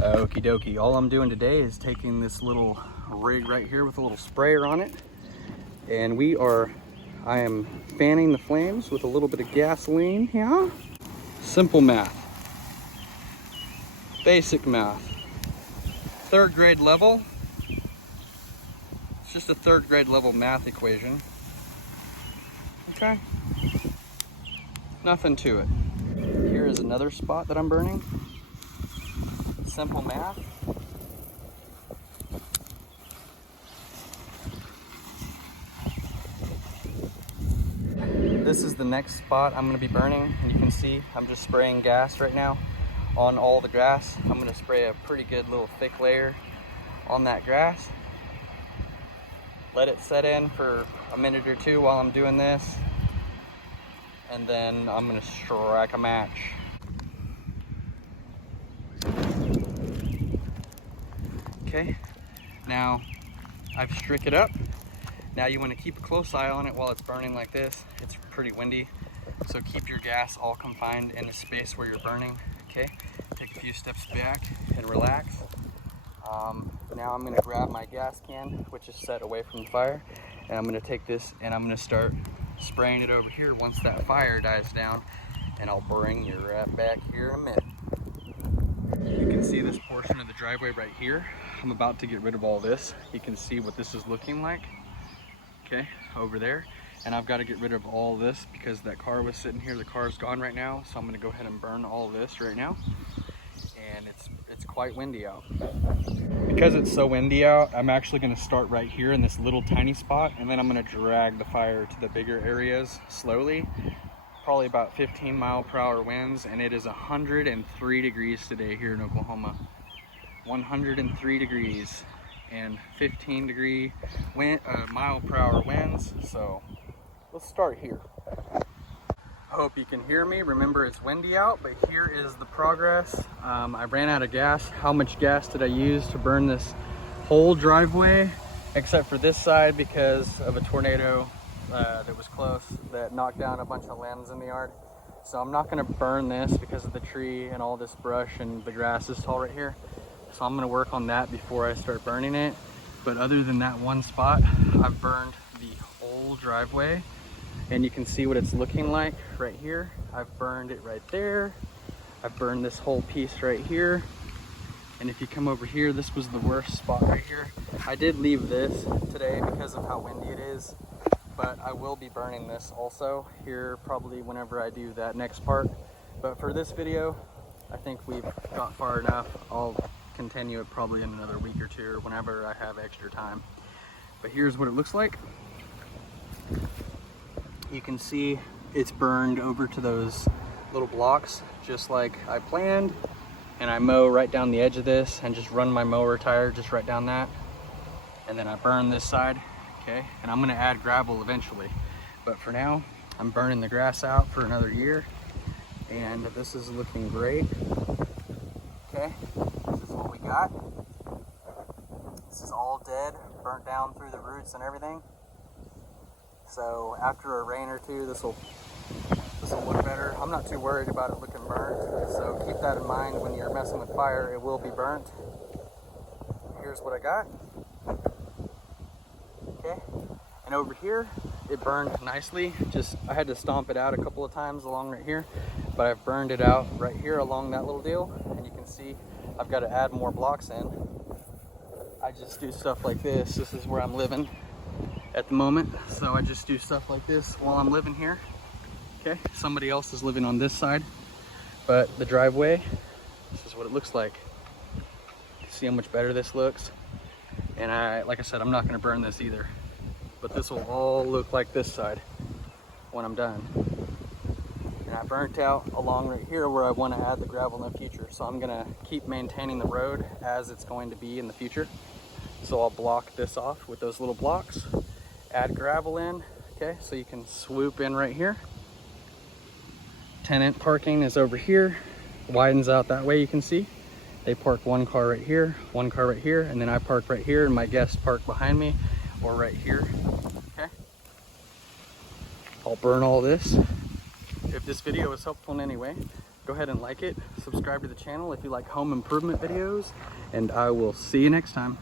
Okie dokie. All I'm doing today is taking this little rig right here with a little sprayer on it, and I am fanning the flames with a little bit of gasoline here. Simple math, basic math, third grade level. It's just a third grade level math equation. Okay, nothing to it. Here is another spot that I'm burning. Simple math. This is the next spot I'm going to be burning, and you can see I'm just spraying gas right now on all the grass. I'm going to spray a pretty good little thick layer on that grass. Let it set in for a minute or two while I'm doing this, and then I'm going to strike a match. Okay, now I've struck it up. Now you want to keep a close eye on it while it's burning like this. It's pretty windy, so keep your gas all confined in the space where you're burning. Okay, take a few steps back and relax. Now I'm going to grab my gas can, which is set away from the fire, and I'm going to take this and I'm going to start spraying it over here once that fire dies down, and I'll bring you right back here in a minute. You can see this portion of the driveway right here. I'm about to get rid of all this. You can see what this is looking like, okay, over there. And I've got to get rid of all this because that car was sitting here. The car's gone right now, so I'm going to go ahead and burn all this right now. And it's quite windy out. Because it's so windy out, I'm actually going to start right here in this little tiny spot, and then I'm going to drag the fire to the bigger areas slowly. Probably about 15-mile-per-hour winds, and it is 103 degrees today here in Oklahoma. 103 degrees and 15-degree mile-per-hour winds. So let's start here. I hope you can hear me. Remember, it's windy out, but here is the progress. I ran out of gas. How much gas did I use to burn this whole driveway, except for this side because of a tornado that was close, that knocked down a bunch of limbs in the yard. So I'm not going to burn this because of the tree and all this brush and the grass is tall right here. So I'm going to work on that before I start burning it. But other than that one spot, I've burned the whole driveway, and you can see what it's looking like right here. I've burned it right there. I've burned this whole piece right here. And if you come over here, this was the worst spot right here. I did leave this today because of how windy it is, but I will be burning this also here probably whenever I do that next part. But for this video, I think we've got far enough. I'll continue it probably in another week or two or whenever I have extra time. But here's what it looks like. You can see it's burned over to those little blocks just like I planned, and I mow right down the edge of this and just run my mower tire just right down that, and then I burn this side. Okay, and I'm going to add gravel eventually, but for now I'm burning the grass out for another year, and this is looking great. Okay, this is what we got. This is all dead, burnt down through the roots and everything. So after a rain or two, this will look better. I'm not too worried about it looking burnt, so keep that in mind when you're messing with fire. It will be burnt. Here's what I got. Okay, and over here it burned nicely. Just I had to stomp it out a couple of times along right here, but I've burned it out right here along that little deal, and you can see I've got to add more blocks in. I just do stuff like this. This is where I'm living at the moment, so I just do stuff like this while I'm living here. Okay, somebody else is living on this side, but the driveway, this is what it looks like. See how much better this looks? And like I said, I'm not going to burn this either, but this will all look like this side when I'm done. And I burnt out along right here where I want to add the gravel in the future, so I'm going to keep maintaining the road as it's going to be in the future. So I'll block this off with those little blocks, add gravel in. Okay, so you can swoop in right here. Tenant parking is over here, widens out that way. You can see they park one car right here, one car right here, and then I park right here, and my guests park behind me or right here. Okay, I'll burn all this. If this video was helpful in any way, go ahead and like it, subscribe to the channel if you like home improvement videos, and I will see you next time.